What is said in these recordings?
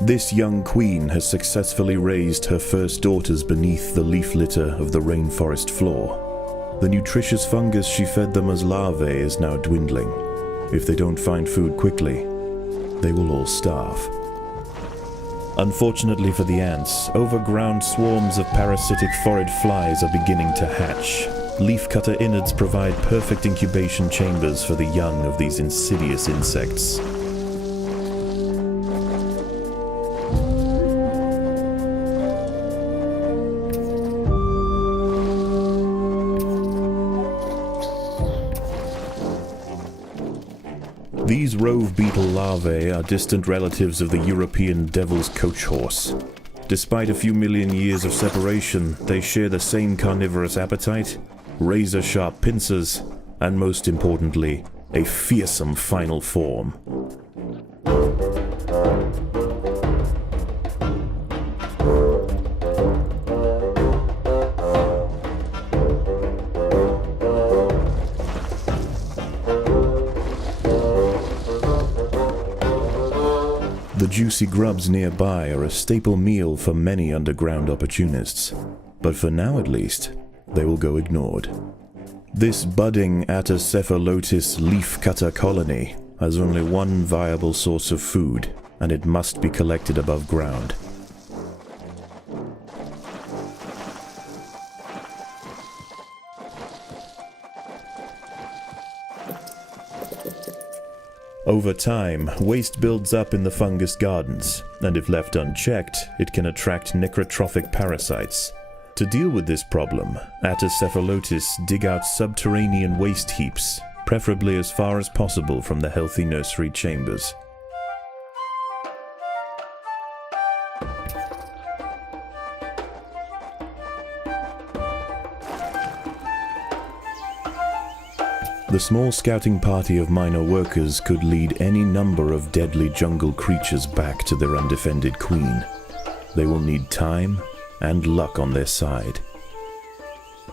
This young queen has successfully raised her first daughters beneath the leaf litter of the rainforest floor. The nutritious fungus she fed them as larvae is now dwindling. If they don't find food quickly, they will all starve. Unfortunately for the ants, overground swarms of parasitic phorid flies are beginning to hatch. Leafcutter innards provide perfect incubation chambers for the young of these insidious insects. These rove beetle larvae are distant relatives of the European devil's coach horse. Despite a few million years of separation, they share the same carnivorous appetite, razor-sharp pincers, and most importantly, a fearsome final form. The juicy grubs nearby are a staple meal for many underground opportunists, but for now at least, they will go ignored. This budding Atacephalotis leafcutter colony has only one viable source of food, and it must be collected above ground. Over time, waste builds up in the fungus gardens, and if left unchecked, it can attract necrotrophic parasites. To deal with this problem, Atacephalotis dig out subterranean waste heaps, preferably as far as possible from the healthy nursery chambers. The small scouting party of minor workers could lead any number of deadly jungle creatures back to their undefended queen. They will need time and luck on their side.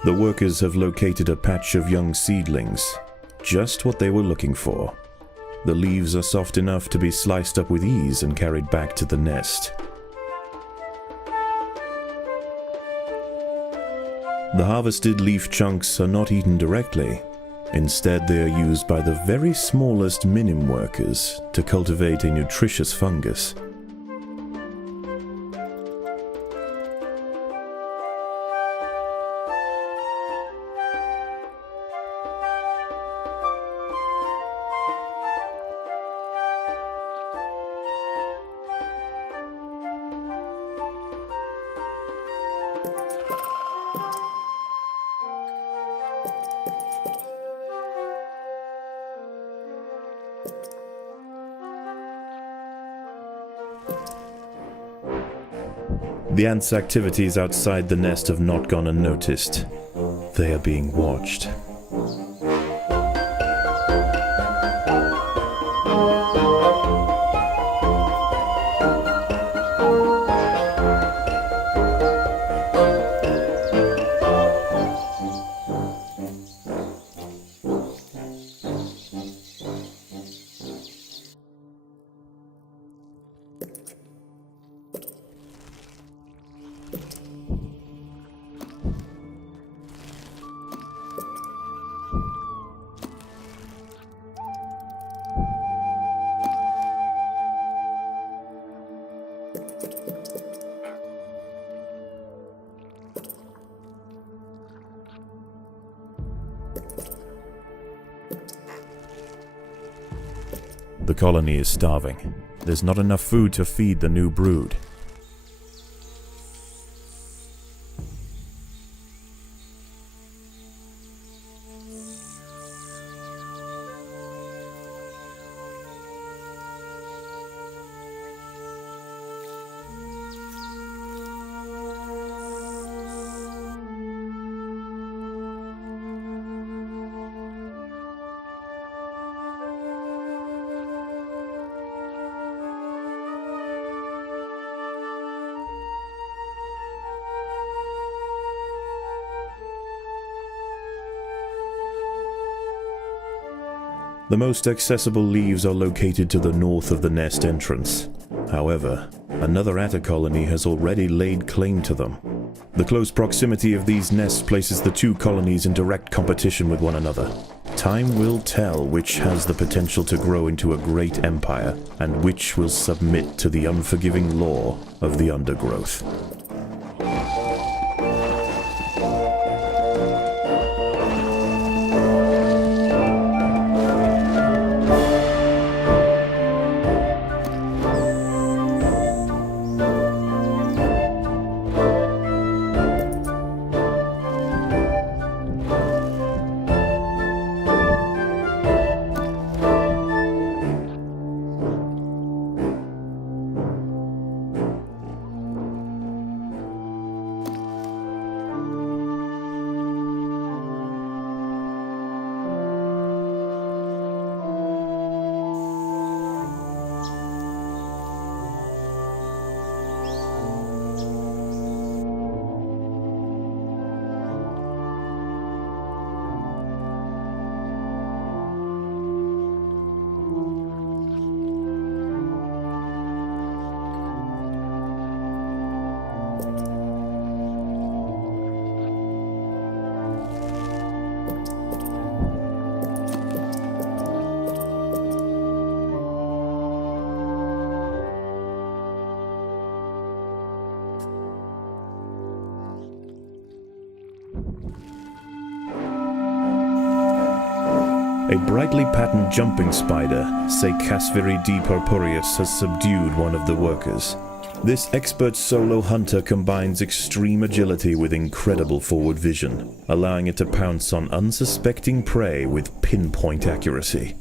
The workers have located a patch of young seedlings, just what they were looking for. The leaves are soft enough to be sliced up with ease and carried back to the nest. The harvested leaf chunks are not eaten directly. Instead, they are used by the very smallest minim workers to cultivate a nutritious fungus. The ants' activities outside the nest have not gone unnoticed. They are being watched. The colony is starving. There's not enough food to feed the new brood. The most accessible leaves are located to the north of the nest entrance. However, Another Atta colony has already laid claim to them. The close proximity of these nests places the two colonies in direct competition with one another. Time will tell which has the potential to grow into a great empire, and which will submit to the unforgiving law of the undergrowth. A brightly patterned jumping spider, Casviri D. purpureus, has subdued one of the workers. This expert solo hunter combines extreme agility with incredible forward vision, allowing it to pounce on unsuspecting prey with pinpoint accuracy.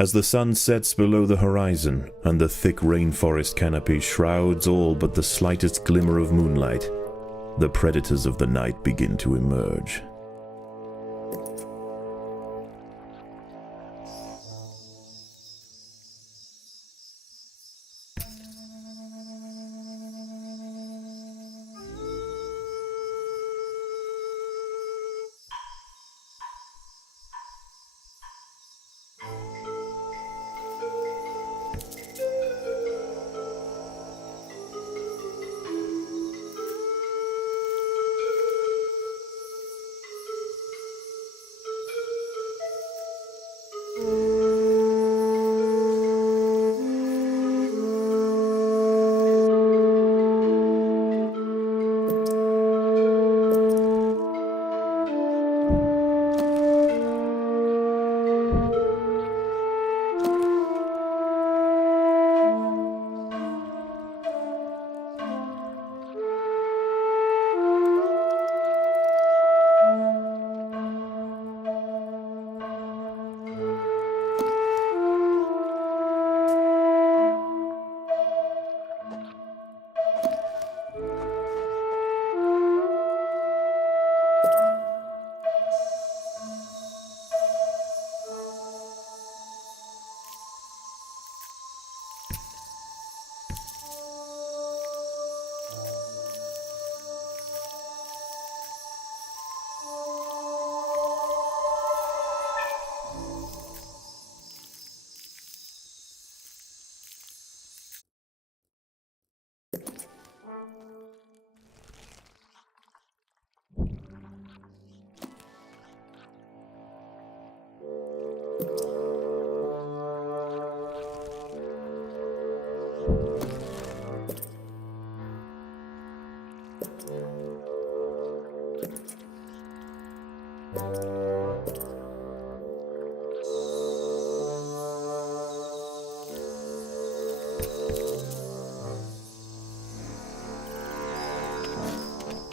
As the sun sets below the horizon, and the thick rainforest canopy shrouds all but the slightest glimmer of moonlight, the predators of the night begin to emerge.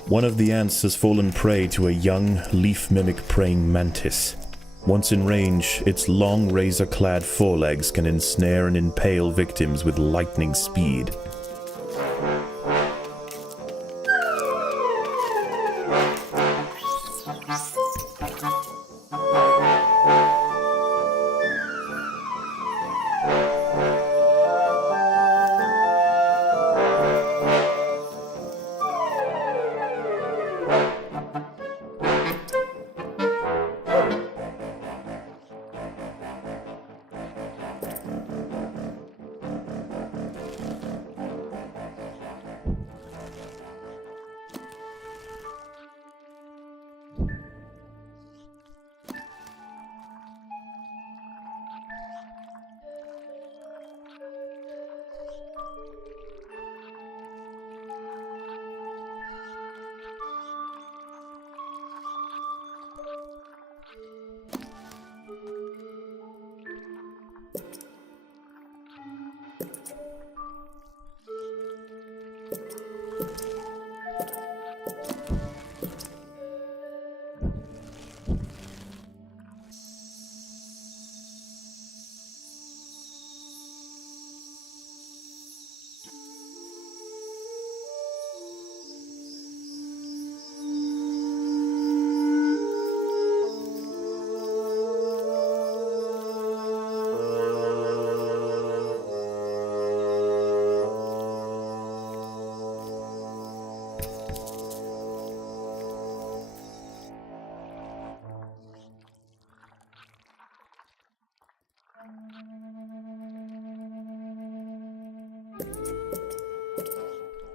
One of the ants has fallen prey to a young, leaf-mimic praying mantis. Once in range, its long, razor-clad forelegs can ensnare and impale victims with lightning speed.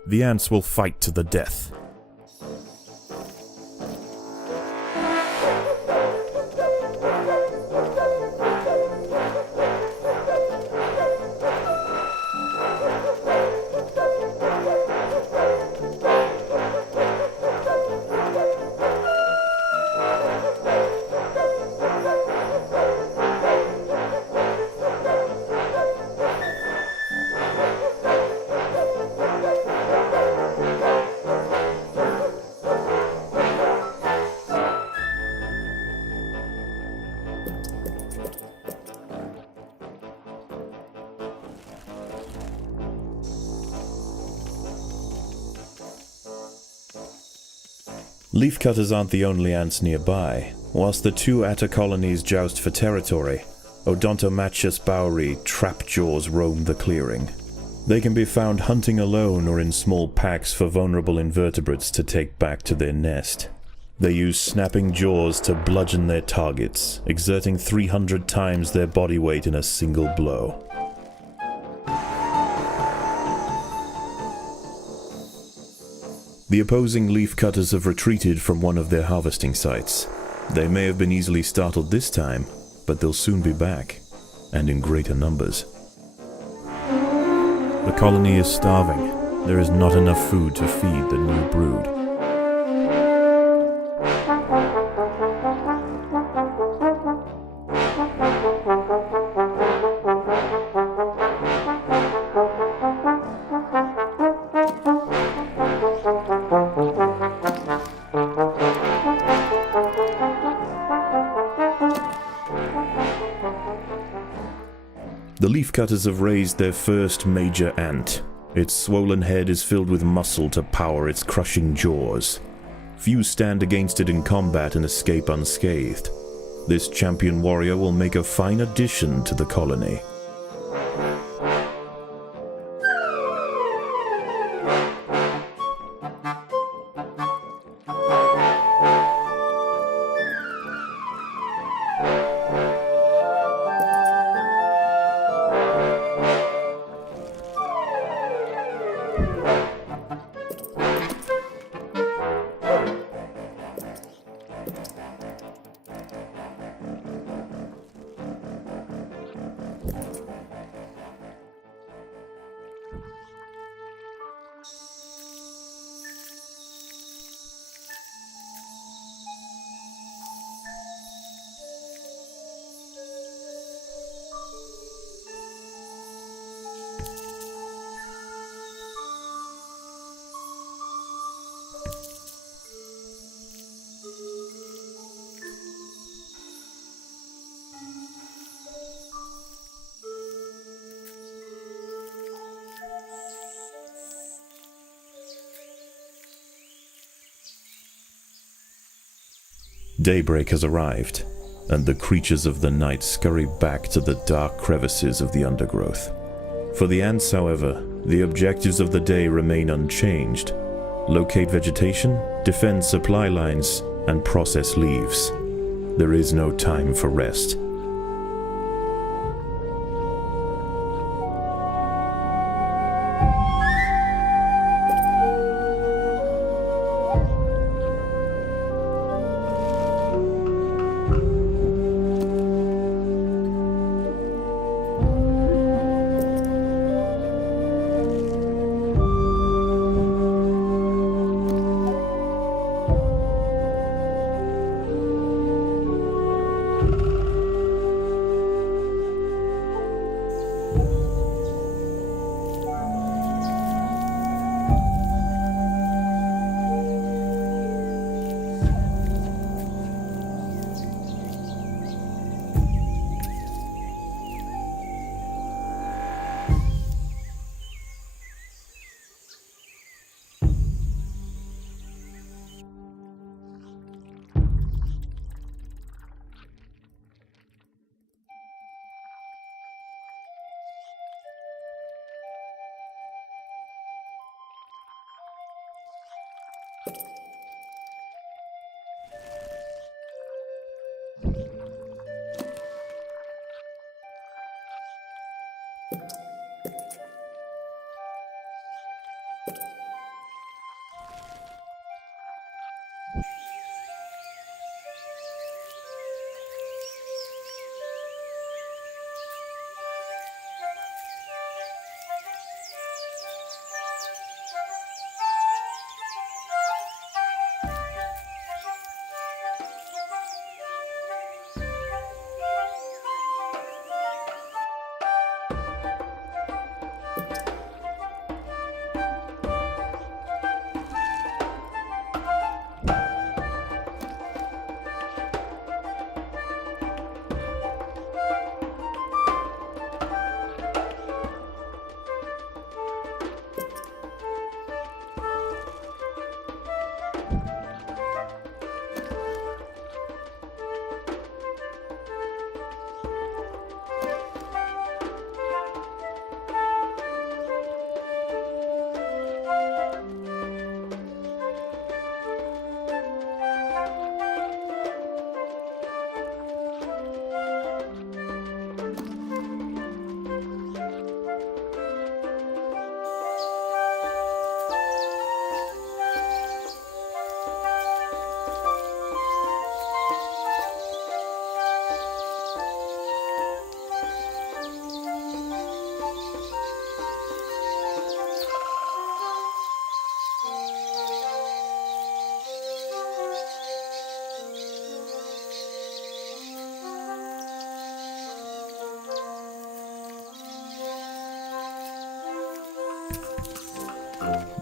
The ants will fight to the death. Leafcutters aren't the only ants nearby. Whilst the two atta colonies joust for territory, Odontomachus bowery trapjaws roam the clearing. They can be found hunting alone or in small packs for vulnerable invertebrates to take back to their nest. They use snapping jaws to bludgeon their targets, exerting 300 times their body weight in a single blow. The opposing leafcutters have retreated from one of their harvesting sites. They may have been easily startled this time, but they'll soon be back, and in greater numbers. The colony is starving. There is not enough food to feed the new brood. The leafcutters have raised their first major ant. Its swollen head is filled with muscle to power its crushing jaws. Few stand against it in combat and escape unscathed. This champion warrior will make a fine addition to the colony. Daybreak has arrived, and the creatures of the night scurry back to the dark crevices of the undergrowth. For the ants, however, the objectives of the day remain unchanged. Locate vegetation, defend supply lines, and process leaves. There is no time for rest.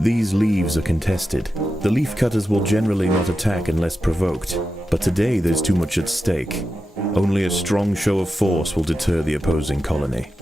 These leaves are contested. The leaf cutters will generally not attack unless provoked, but today there's too much at stake. Only a strong show of force will deter the opposing colony.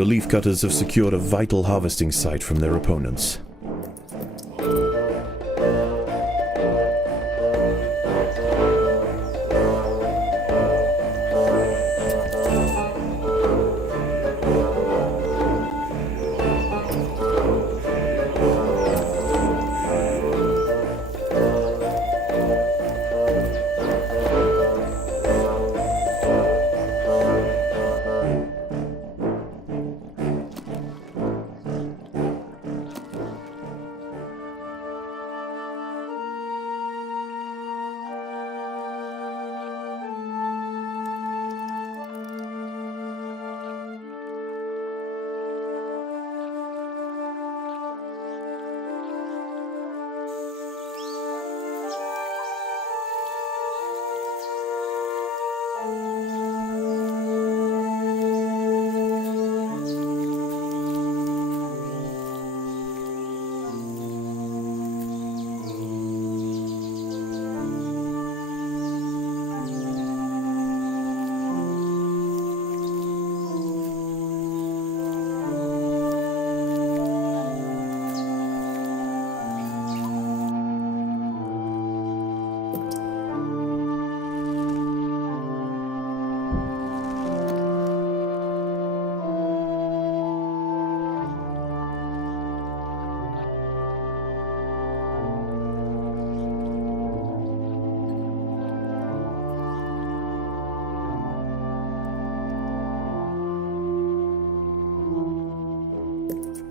The leaf cutters have secured a vital harvesting site from their opponents.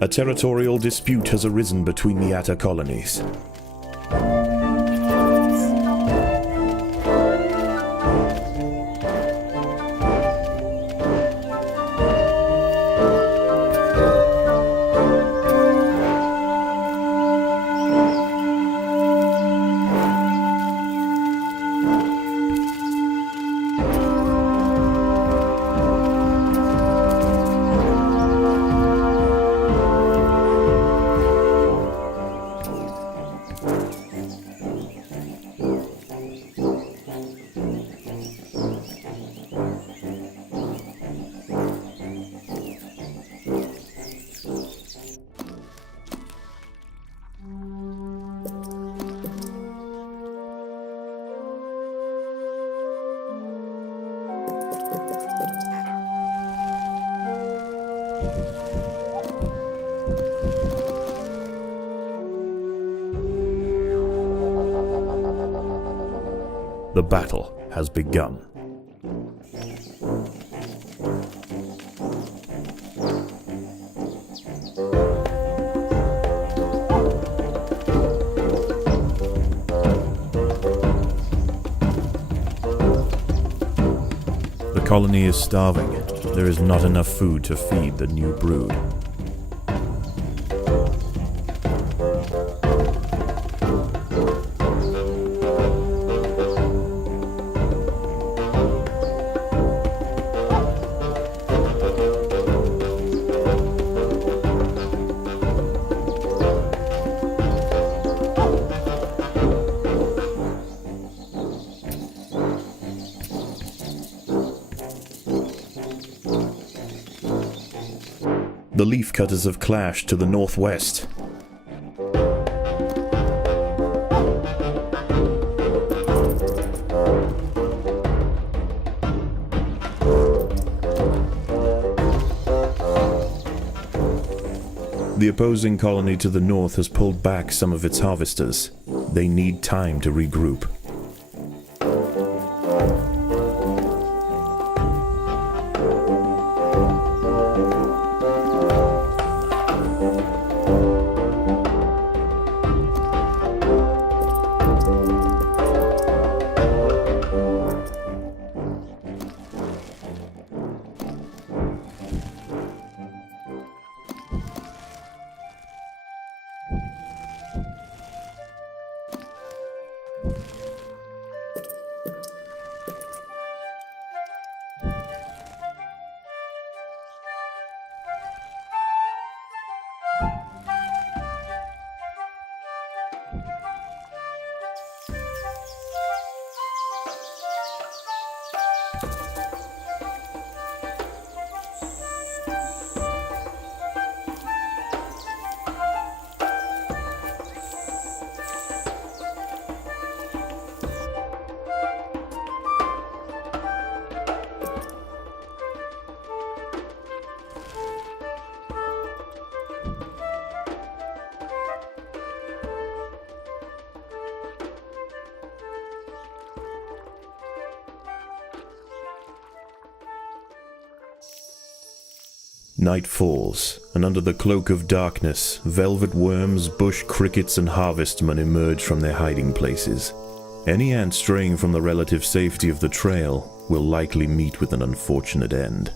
A territorial dispute has arisen between the Esta colonies. The battle has begun. The colony is starving. There is not enough food to feed the new brood. The leafcutters have clashed to the northwest. The opposing colony to the north has pulled back some of its harvesters. They need time to regroup. Night falls, and under the cloak of darkness, velvet worms, bush crickets, and harvestmen emerge from their hiding places. Any ant straying from the relative safety of the trail will likely meet with an unfortunate end.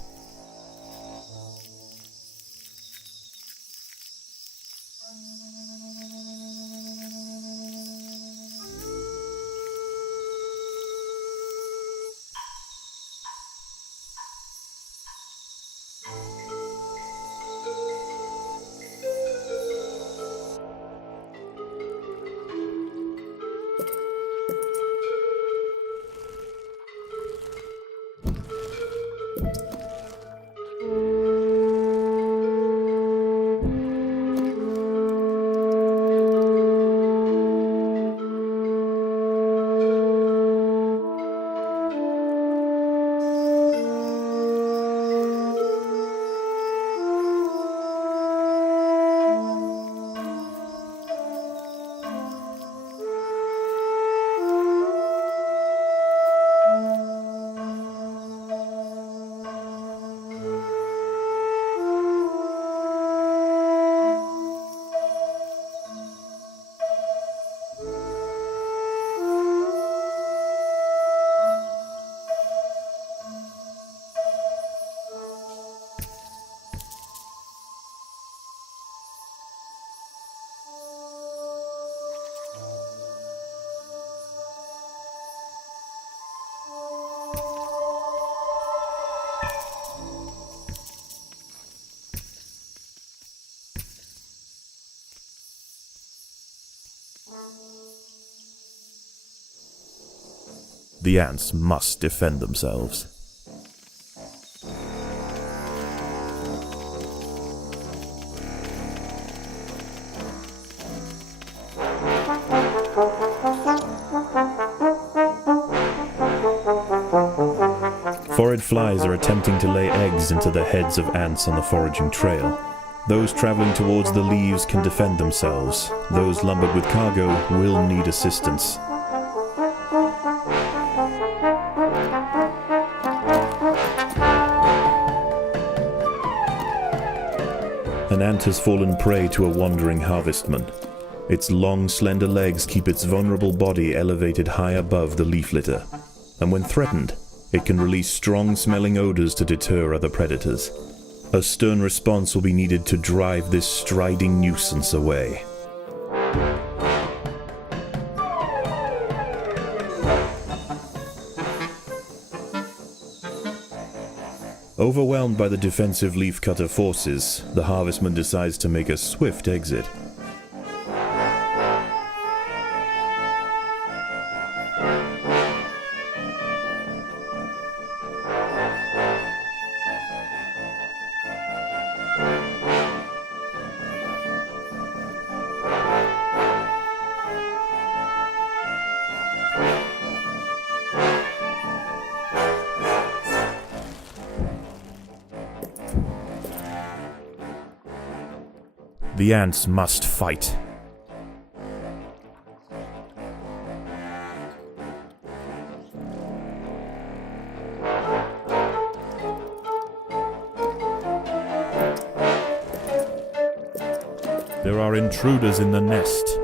The ants must defend themselves. Foraged flies are attempting to lay eggs into the heads of ants on the foraging trail. Those traveling towards the leaves can defend themselves. Those lumbered with cargo will need assistance. An ant has fallen prey to a wandering harvestman. Its long, slender legs keep its vulnerable body elevated high above the leaf litter, and when threatened, it can release strong-smelling odors to deter other predators. A stern response will be needed to drive this striding nuisance away. Overwhelmed by the defensive leafcutter forces, the harvestman decides to make a swift exit. The ants must fight. There are intruders in the nest.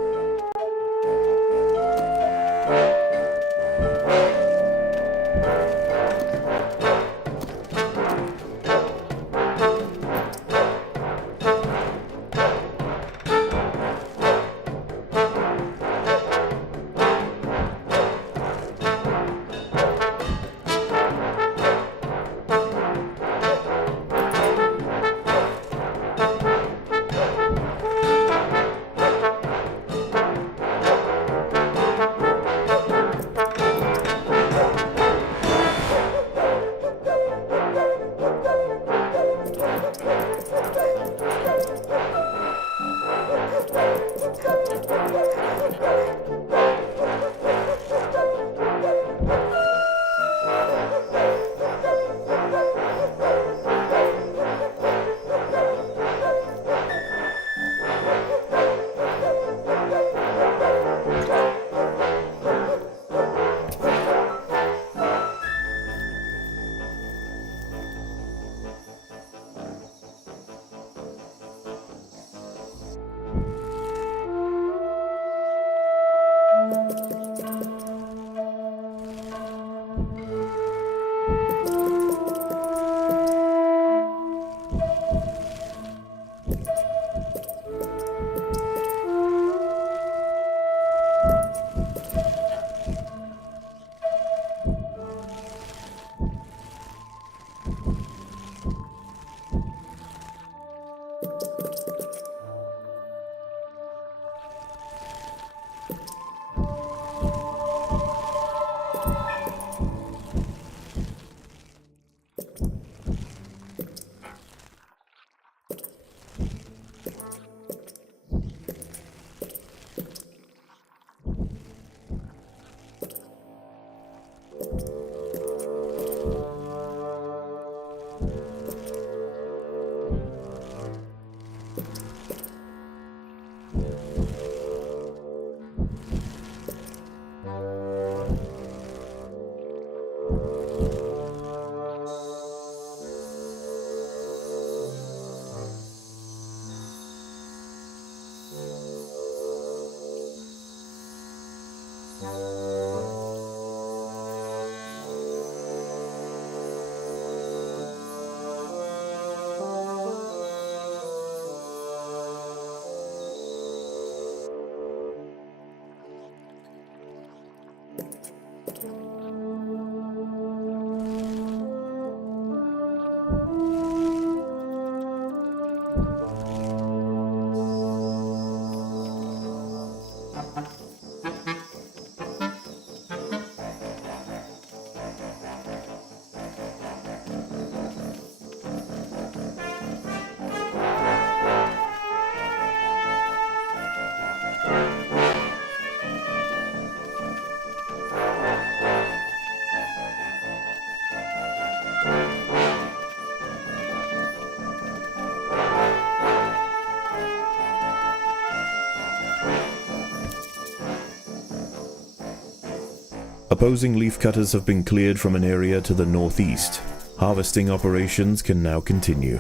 Opposing leaf cutters have been cleared from an area to the northeast. Harvesting operations can now continue.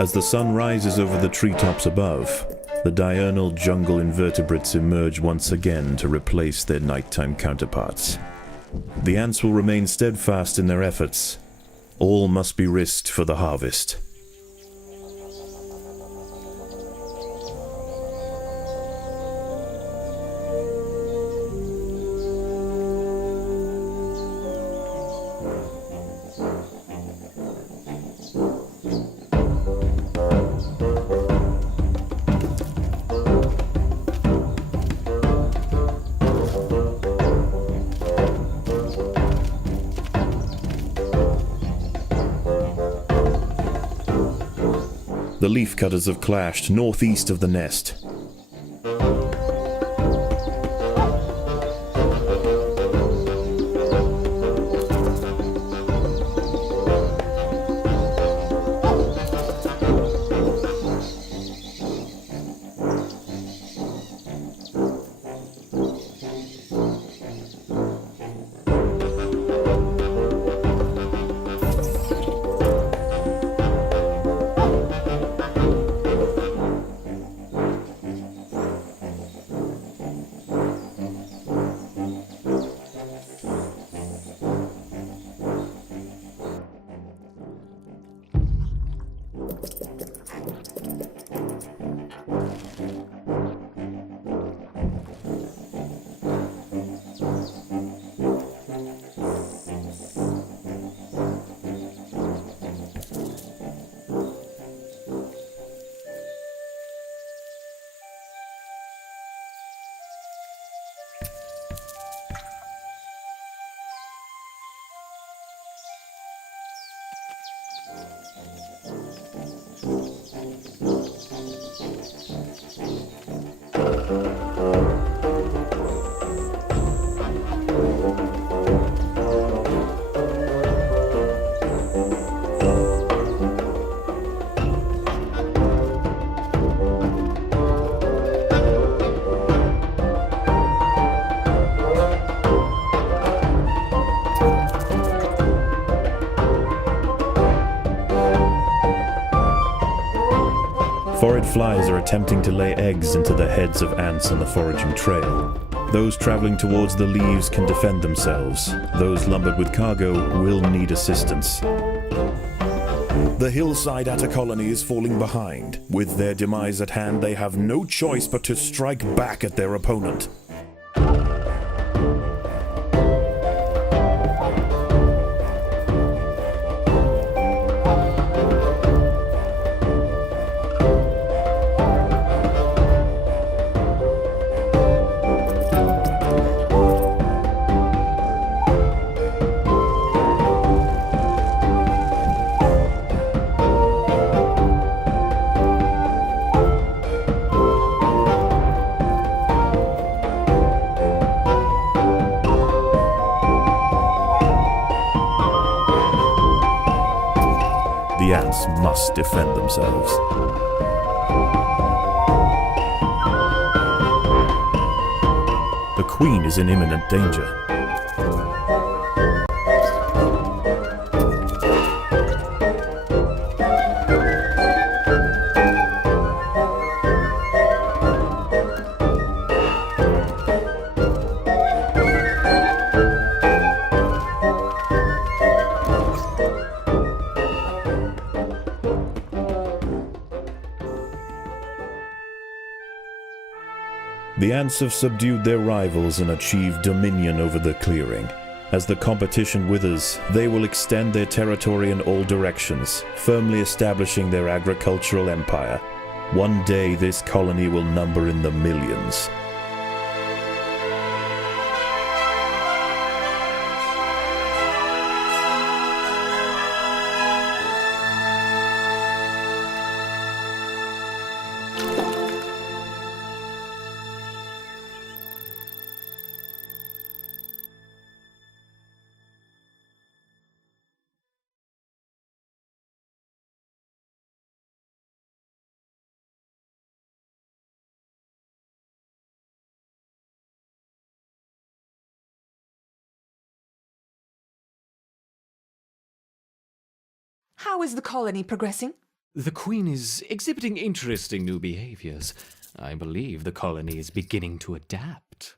As the sun rises over the treetops above, the diurnal jungle invertebrates emerge once again to replace their nighttime counterparts. The ants will remain steadfast in their efforts. All must be risked for the harvest. The leaf cutters have clashed northeast of the nest. Foraged flies are attempting to lay eggs into the heads of ants on the foraging trail. Those traveling towards the leaves can defend themselves. Those lumbered with cargo will need assistance. The hillside atta colony is falling behind. With their demise at hand, they have no choice but to strike back at their opponent. The ants must defend themselves. The queen is in imminent danger. The ants have subdued their rivals and achieved dominion over the clearing. As the competition withers, they will extend their territory in all directions, firmly establishing their agricultural empire. One day this colony will number in the millions. How is the colony progressing? The Queen is exhibiting interesting new behaviors. I believe the colony is beginning to adapt.